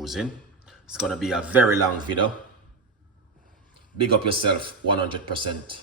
using. It's gonna be a very long video. Big up yourself 100%.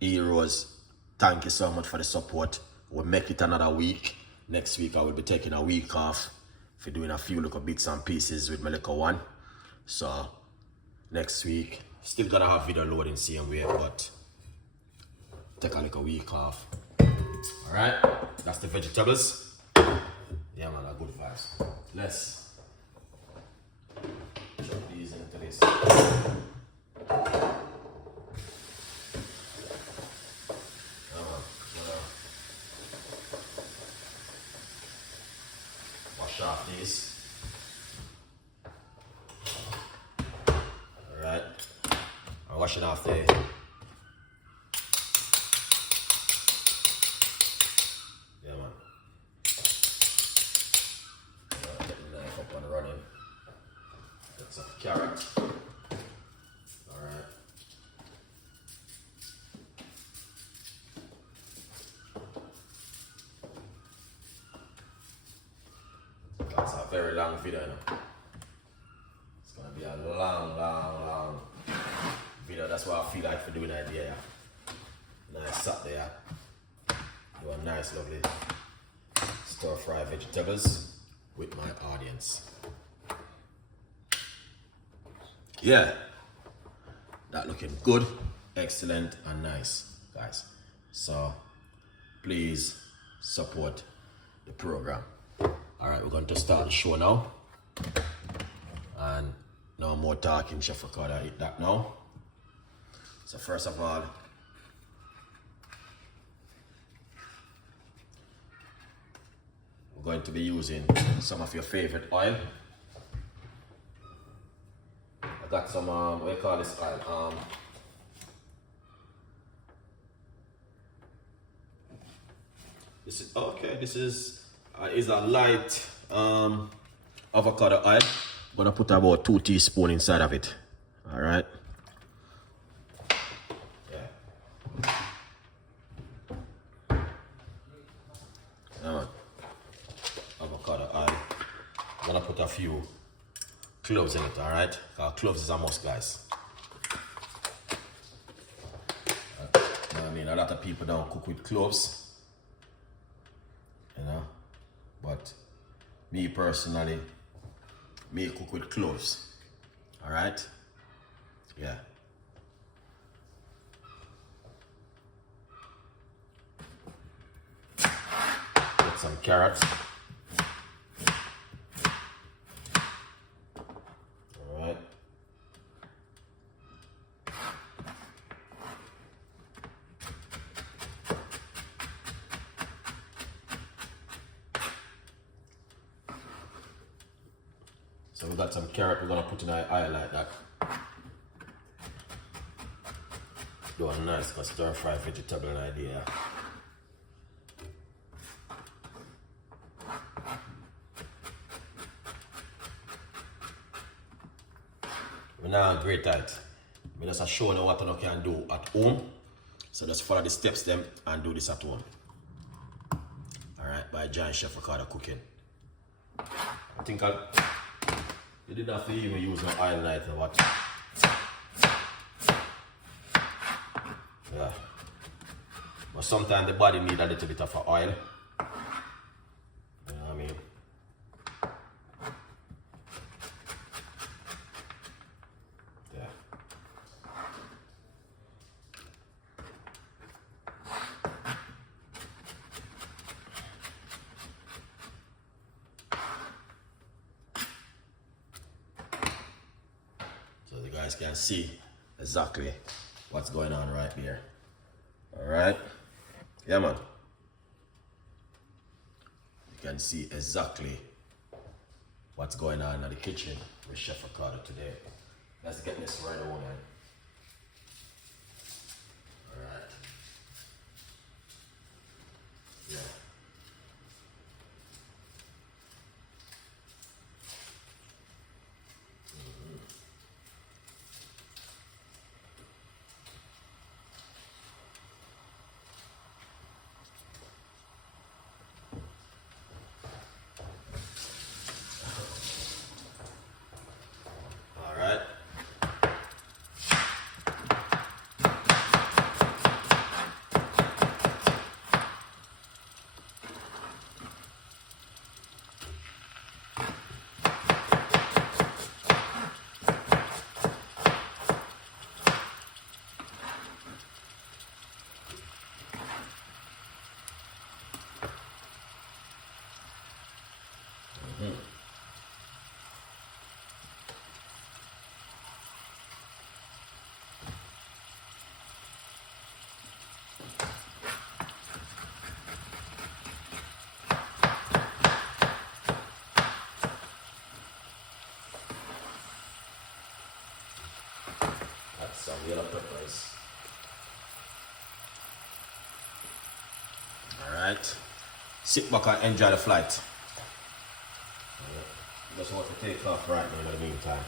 Heroes, thank you so much for the support. We'll make it another week. Next week I will be taking a week off for doing a few little bits and pieces with my little one. So next week, still gonna have video loading same way, but take a little week off. Alright, that's the vegetables. Yeah man, good vibes. Let's chop these into this. Wash off these. Alright, I'm washing off the carrot. Alright. That's a very long video now. It's gonna be a long video. That's what I feel like for doing that idea. Nice sat there. Do a nice lovely stir fry vegetables with my audience. Yeah, that looking good, excellent and nice, guys. So please support the program. All right, we're going to start the show now. And no more talking, Chef Ricardo, eat that now. So first of all, we're going to be using some of your favorite oil. I got some, what do you call this oil? This is, okay, this is a light avocado oil. I'm gonna put about 2 teaspoons inside of it. All right. Yeah. Avocado oil. I'm gonna put a few cloves in it, all right? Cloves is a must, guys. I mean, a lot of people don't cook with cloves, you know, but me personally, me cook with cloves, all right? Yeah. Get some carrots. So we got some carrot we're gonna put in our oil like that. Do a nice stir fry vegetable idea. We're not great at it. We just show you what you can do at home. So just follow the steps them and do this at home. Alright, by Giant Chef Ricardo Cooking. I think you didn't have to even use no oil light or what. Yeah. But sometimes the body needs a little bit of oil. You know what I mean? Yeah. So the guys can see exactly what's going on right there. All right. Yeah, man. You can see exactly what's going on in the kitchen with Chef Ricardo today. Let's get this right away, man. All right. Yeah. Some yellow peppers. Alright. Sit back and enjoy the flight. Just want to take off right now in the meantime.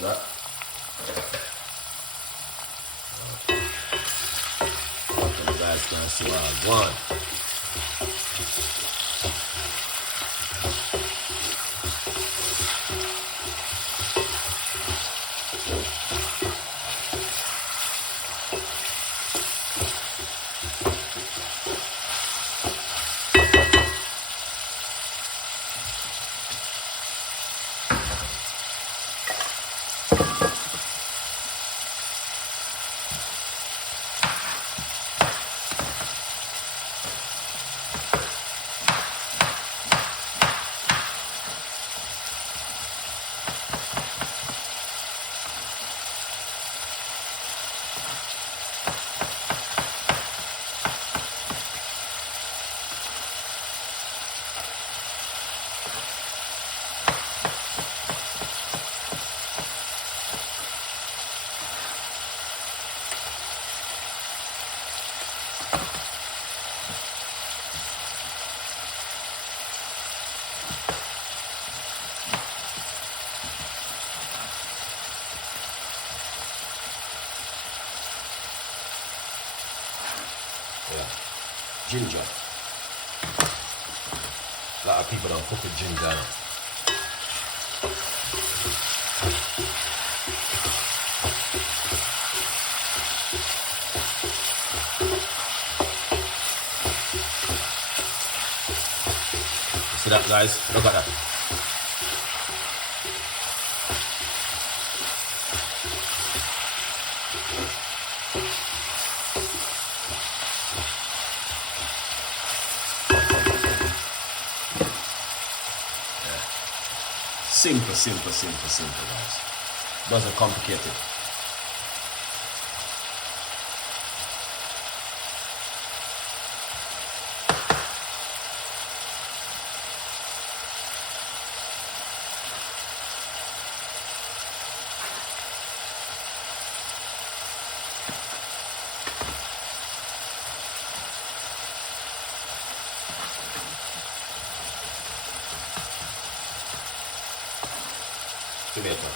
That. You guys gonna see what I want. Yeah. Ginger. A lot of people don't cook with ginger. See that, guys? Look at that. Simple, simple, simple, simple, guys. Doesn't complicate it. Tomato.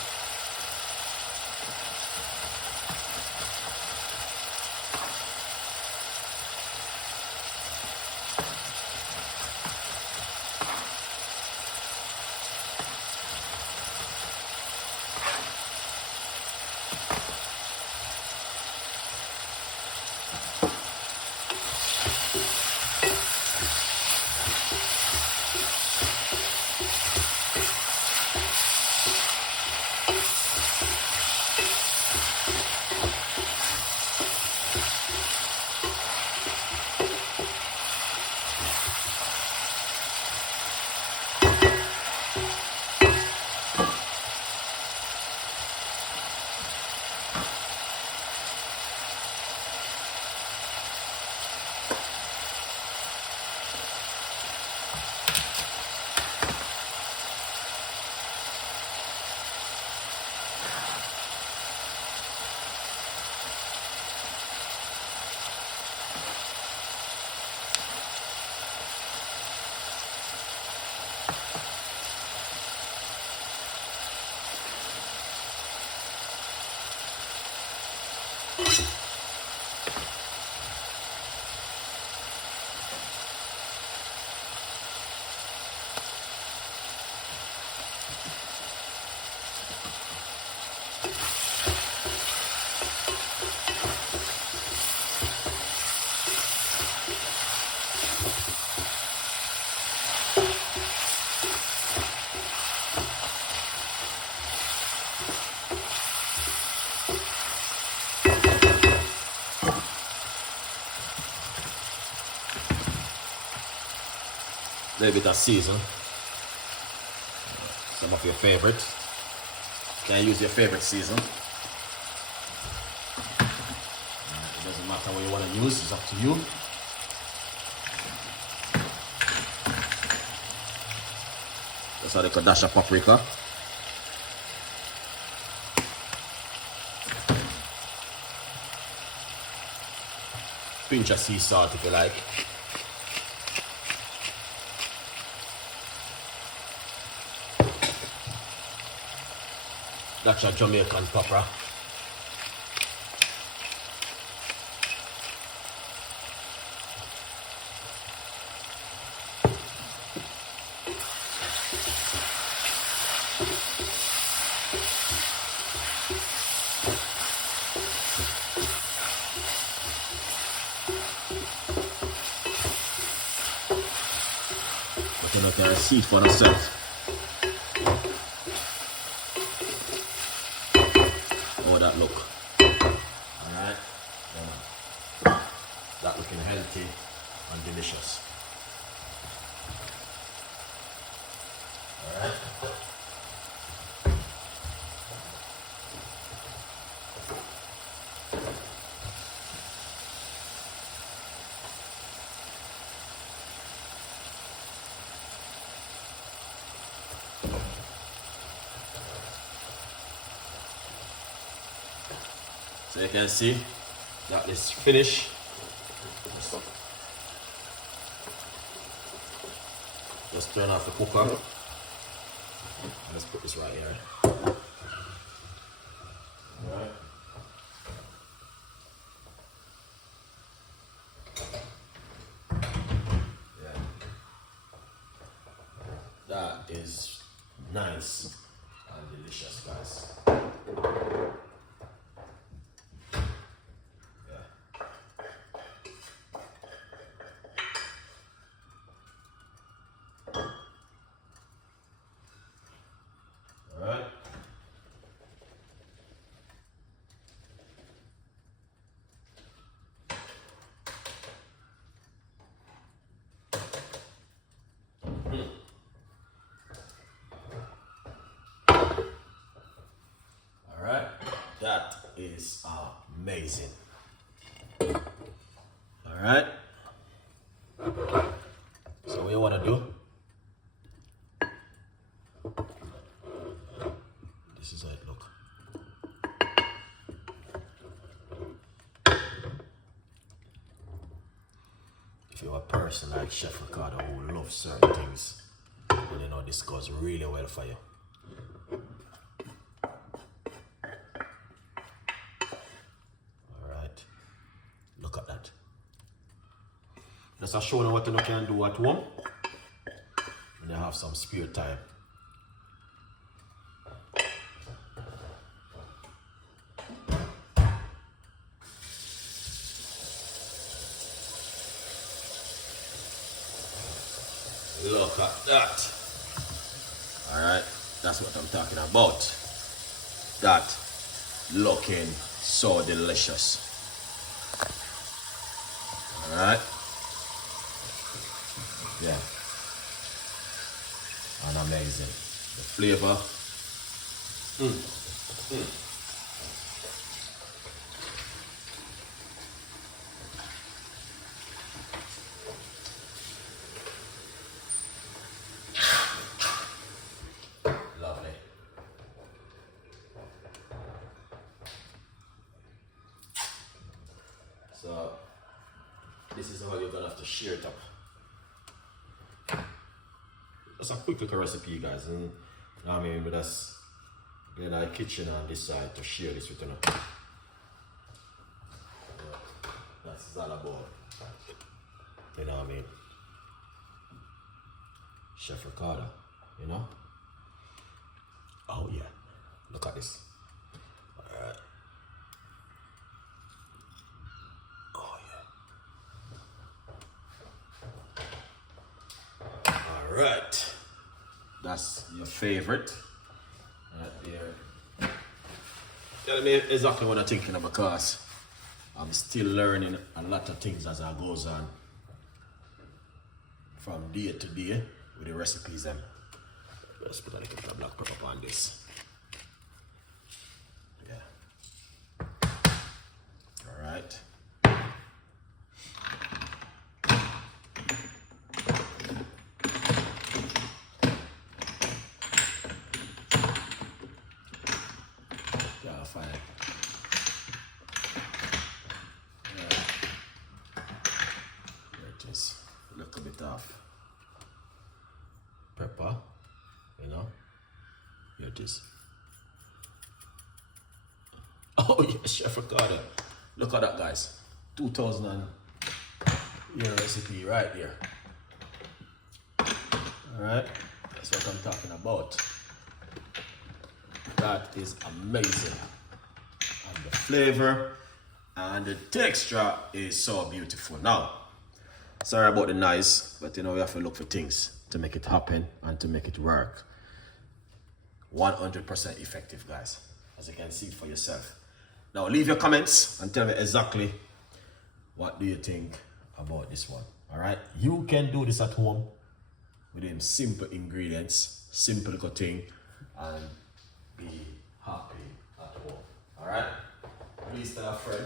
little bit of season. Some of your favorites. Can use your favorite season. It doesn't matter what you want to use, it's up to you. That's how they could dash a paprika. Pinch of sea salt if you like. That's a Jamaican pepper. But you know, can see it for yourself. That look. Alright. That looking healthy and delicious. Alright. So you can see that is finished. Just turn off the cooker. Let's put this right here. Alright. Yeah. That is nice and delicious, guys. That is amazing. All right. So what you want to do? This is how it look. If you're a person like Chef Ricardo who loves certain things, well, you know this goes really well for you. Just show you what you can do at home when you have some spare time. Look at that. Alright, that's what I'm talking about. That looking so delicious. Alright. Yeah, and amazing. The flavor. Lovely. So this is how you're gonna have to shear it up. That's a quick little recipe, you guys, and I mean, with us in our kitchen on this side to share this with you. That's all about, you know what I mean? Chef Ricardo, you know? Oh yeah, look at this. All right. Oh yeah. All right. That's your favorite right there. Tell me exactly what I'm thinking of because I'm still learning a lot of things as I goes on. from day to day with the recipes them. Let's put a little bit of black pepper on this. Yeah. Alright. Yeah, fine. Yeah. There it is. A little bit of pepper, you know. Here it is. Oh yes, Chef Ricardo. Look at that, guys. 2000 year recipe right here. Alright, that's what I'm talking about. That is amazing. And the flavor and the texture is so beautiful. Now, sorry about the noise, but you know, we have to look for things to make it happen and to make it work. 100% effective, guys, as you can see for yourself. Now, leave your comments and tell me exactly what do you think about this one. All right, you can do this at home within simple ingredients, simple little thing, and be happy at home. All right, please tell a friend,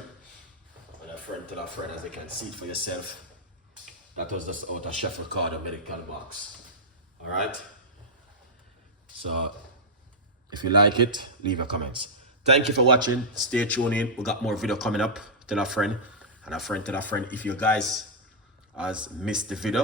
and a friend tell a friend, as you can see it for yourself. That was just out of Chef Ricardo medical box. All right, so if you like it, leave your comments. Thank you for watching. Stay tuned in. We got more video coming up. Tell a friend, and a friend tell a friend. If you guys has missed the video,